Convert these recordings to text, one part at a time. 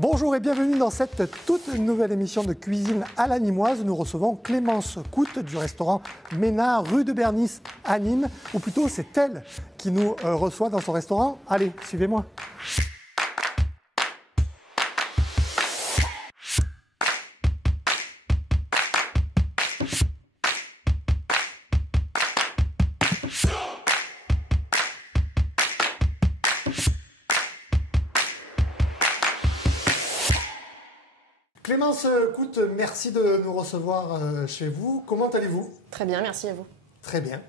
Bonjour et bienvenue dans cette toute nouvelle émission de Cuisine à la Nîmoise. Nous recevons Clémence Coute du restaurant Ménard, rue de Bernis à Nîmes. Ou plutôt, c'est elle qui nous reçoit dans son restaurant. Allez, suivez-moi. Clémence Coute, merci de nous recevoir chez vous. Comment allez-vous? Très bien, merci à vous. Très bien.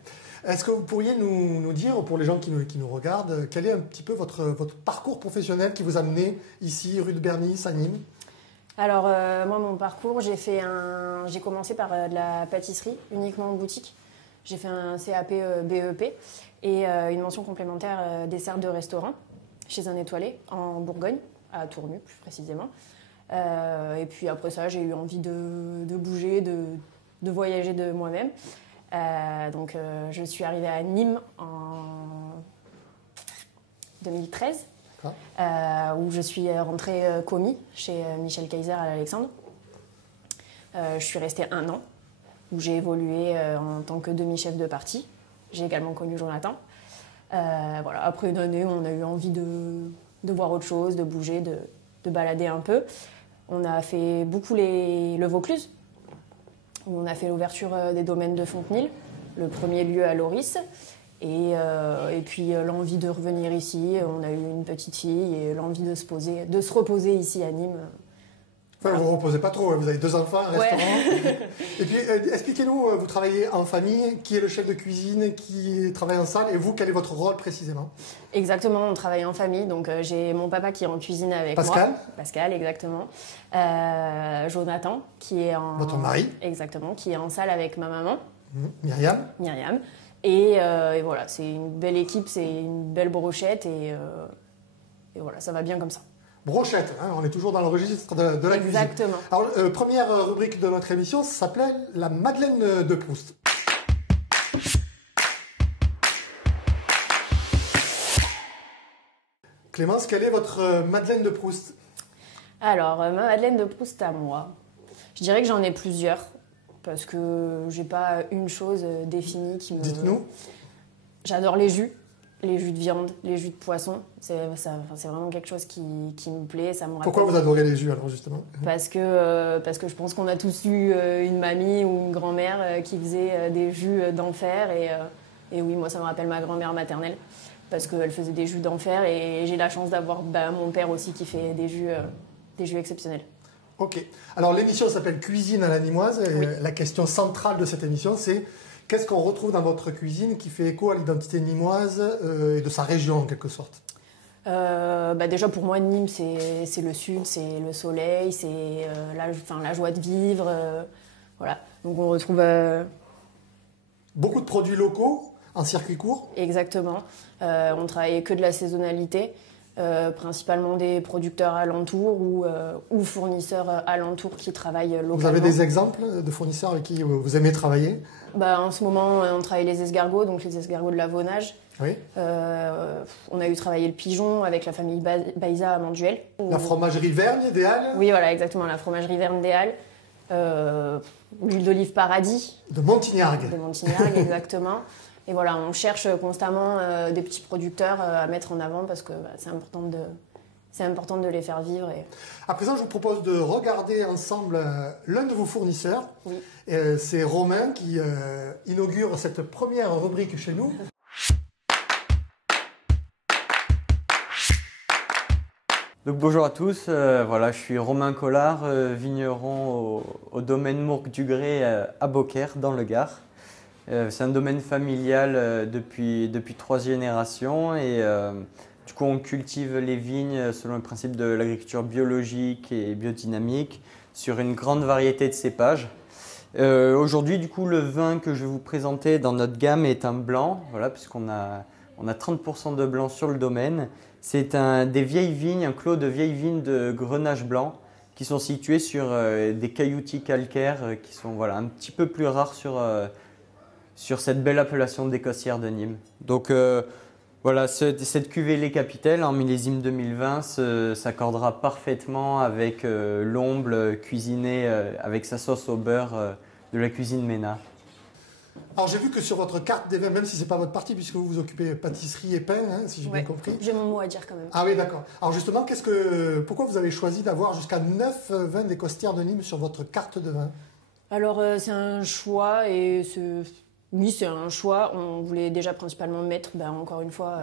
Est-ce que vous pourriez nous dire, pour les gens qui nous regardent, quel est un petit peu votre parcours professionnel qui vous a mené ici, rue de Bernis, à Nîmes? Alors, moi, mon parcours, j'ai commencé par de la pâtisserie, uniquement en boutique. J'ai fait un CAP BEP et une mention complémentaire dessert de restaurant chez un étoilé en Bourgogne, à Tournu plus précisément. Et puis après ça, j'ai eu envie de bouger, de voyager de moi-même. Donc je suis arrivée à Nîmes en 2013, où je suis rentrée commis chez Michel Kayser à l'Alexandre. Je suis restée 1 an, où j'ai évolué en tant que demi-chef de partie. J'ai également connu Jonathan. Voilà, après une année, on a eu envie de voir autre chose, de bouger, de balader un peu. On a fait beaucoup le Vaucluse, où on a fait l'ouverture des domaines de Fontenil, le premier lieu à Loris. Et puis l'envie de revenir ici, on a eu une petite fille et l'envie de se reposer ici à Nîmes. Enfin, vous ne vous reposez pas trop, vous avez 2 enfants, un restaurant. Ouais. Et puis, expliquez-nous, vous travaillez en famille, qui est le chef de cuisine, qui travaille en salle, et vous, quel est votre rôle précisément? Exactement, on travaille en famille, donc j'ai mon papa qui est en cuisine avec Pascal. moi. Pascal, exactement. Jonathan, qui est en... Votre mari. Exactement, qui est en salle avec ma maman. Myriam. Myriam. Et voilà, c'est une belle équipe, c'est une belle brochette, et voilà, ça va bien comme ça. Brochette, hein, on est toujours dans le registre de la cuisine. Exactement. Alors, première rubrique de notre émission, ça s'appelait la Madeleine de Proust. Clémence, quelle est votre Madeleine de Proust? Alors, ma Madeleine de Proust à moi, je dirais que j'en ai plusieurs, parce que j'ai pas une chose définie qui me... Dites-nous. J'adore les jus de viande, les jus de poisson. C'est vraiment quelque chose qui me plaît. Ça me rappelle... Pourquoi vous adorez les jus alors justement? Parce que je pense qu'on a tous eu une mamie ou une grand-mère qui faisait des jus d'enfer. Et oui, moi ça me rappelle ma grand-mère maternelle. Parce qu'elle faisait des jus d'enfer et j'ai la chance d'avoir mon père aussi qui fait des jus exceptionnels. Ok. Alors l'émission s'appelle Cuisine à la Nîmoise. Et oui. La question centrale de cette émission, c'est qu'est-ce qu'on retrouve dans votre cuisine qui fait écho à l'identité nîmoise et de sa région en quelque sorte? Déjà pour moi, Nîmes, c'est le sud, c'est le soleil, c'est la joie de vivre. Voilà. Donc on retrouve... Beaucoup de produits locaux en circuit court? Exactement. On travaille que de la saisonnalité. Principalement des producteurs alentours ou fournisseurs alentours qui travaillent localement. Vous avez des exemples de fournisseurs avec qui vous aimez travailler? En ce moment, on travaille les escargots, donc les escargots de l'Avonage. Oui. On a eu travaillé le pigeon avec la famille Baïsa à Manduel. La fromagerie Vergne des Halles? Oui, voilà, exactement, la fromagerie Vergne des Halles. L'huile d'olive Paradis. De Montignargues. De Montignargues, exactement. Et voilà, on cherche constamment des petits producteurs à mettre en avant parce que c'est important de les faire vivre. À présent, je vous propose de regarder ensemble l'un de vos fournisseurs. Oui. C'est Romain qui inaugure cette première rubrique chez nous. Donc bonjour à tous, voilà, je suis Romain Collard, vigneron au domaine Mourgue du Gré à Beaucaire, dans le Gard. C'est un domaine familial depuis 3 générations et du coup on cultive les vignes selon le principe de l'agriculture biologique et biodynamique sur une grande variété de cépages. Aujourd'hui du coup le vin que je vais vous présenter dans notre gamme est un blanc, voilà, puisqu'on a 30% de blanc sur le domaine. C'est des vieilles vignes, un clos de vieilles vignes de Grenache blanc qui sont situées sur des cailloutis calcaires qui sont voilà, un petit peu plus rares sur cette belle appellation d'Écossière de Nîmes. Donc Voilà, cette cuvée Les Capitels en millésime 2020 s'accordera parfaitement avec l'omble cuisinée avec sa sauce au beurre de la cuisine Ménard. Alors j'ai vu que sur votre carte des vins, même si ce n'est pas votre partie, puisque vous vous occupez pâtisserie et pain, hein, si j'ai bien compris. J'ai mon mot à dire quand même. Ah oui, d'accord. Alors justement, pourquoi vous avez choisi d'avoir jusqu'à 9 vins des Costières de Nîmes sur votre carte de vin? Alors c'est un choix et oui, c'est un choix. On voulait déjà principalement mettre, encore une fois,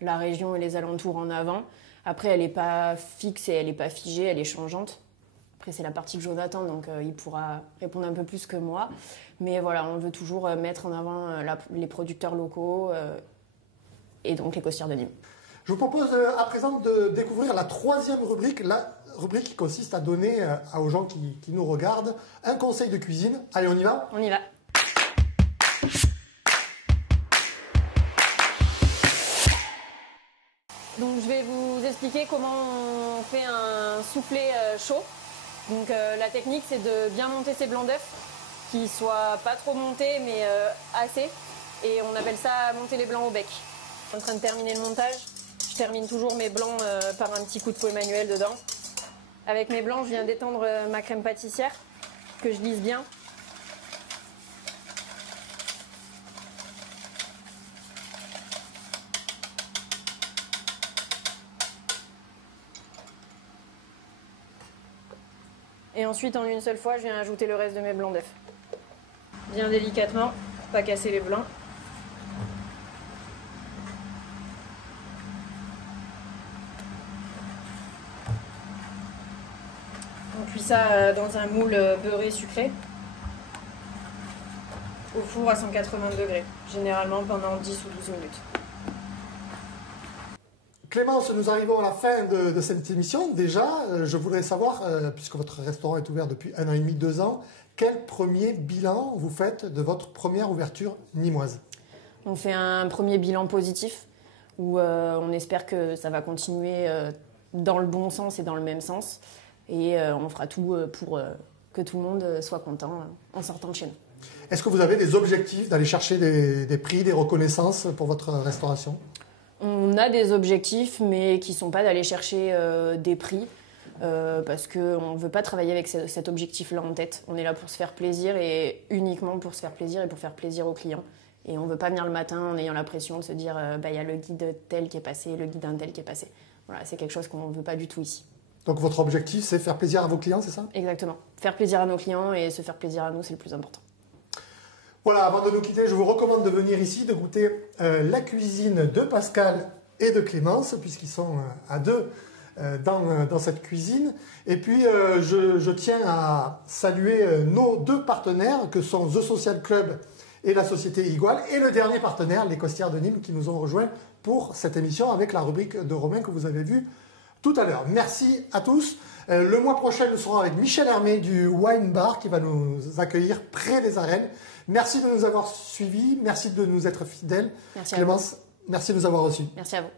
la région et les alentours en avant. Après, elle n'est pas fixe et elle n'est pas figée, elle est changeante. Après, c'est la partie de Jonathan, donc il pourra répondre un peu plus que moi. Mais voilà, on veut toujours mettre en avant les producteurs locaux et donc les Costières de Nîmes. Je vous propose à présent de découvrir la troisième rubrique, la rubrique qui consiste à donner aux gens qui nous regardent un conseil de cuisine. Allez, on y va? On y va. Donc je vais vous expliquer comment on fait un soufflé chaud. Donc la technique, c'est de bien monter ses blancs d'œufs, qui soient pas trop montés mais assez. Et on appelle ça monter les blancs au bec. En train de terminer le montage, je termine toujours mes blancs par un petit coup de fouet manuel dedans. Avec mes blancs, je viens d'étendre ma crème pâtissière, que je lisse bien. Et ensuite, en une seule fois, je viens ajouter le reste de mes blancs d'œufs. Bien délicatement, pour pas casser les blancs. On cuit ça dans un moule beurré sucré, au four à 180 degrés, généralement pendant 10 ou 12 minutes. Clémence, nous arrivons à la fin de cette émission. Déjà, je voudrais savoir, puisque votre restaurant est ouvert depuis 1 an et demi, 2 ans, quel premier bilan vous faites de votre première ouverture nîmoise? On fait un premier bilan positif, où on espère que ça va continuer dans le bon sens et dans le même sens. Et on fera tout pour que tout le monde soit content en sortant de chez nous. Est-ce que vous avez des objectifs d'aller chercher des prix, des reconnaissances pour votre restauration? On a des objectifs, mais qui ne sont pas d'aller chercher des prix, parce qu'on ne veut pas travailler avec cet objectif-là en tête. On est là pour se faire plaisir, et uniquement pour se faire plaisir et pour faire plaisir aux clients. Et on ne veut pas venir le matin en ayant la pression de se dire y a le guide tel qui est passé, le guide un tel qui est passé. Voilà, c'est quelque chose qu'on ne veut pas du tout ici. Donc votre objectif, c'est faire plaisir à vos clients, c'est ça? Exactement. Faire plaisir à nos clients et se faire plaisir à nous, c'est le plus important. Voilà, avant de nous quitter, je vous recommande de venir ici, de goûter la cuisine de Pascal et de Clémence, puisqu'ils sont à deux dans cette cuisine. Et puis, je tiens à saluer nos 2 partenaires, que sont The Social Club et la société Igual, et le dernier partenaire, les Costières de Nîmes, qui nous ont rejoints pour cette émission avec la rubrique de Romain que vous avez vue tout à l'heure. Merci à tous. Le mois prochain, nous serons avec Michel Hermé du Wine Bar qui va nous accueillir près des arènes. Merci de nous avoir suivis, merci de nous être fidèles. Merci Clémence, merci de nous avoir reçus. Merci à vous.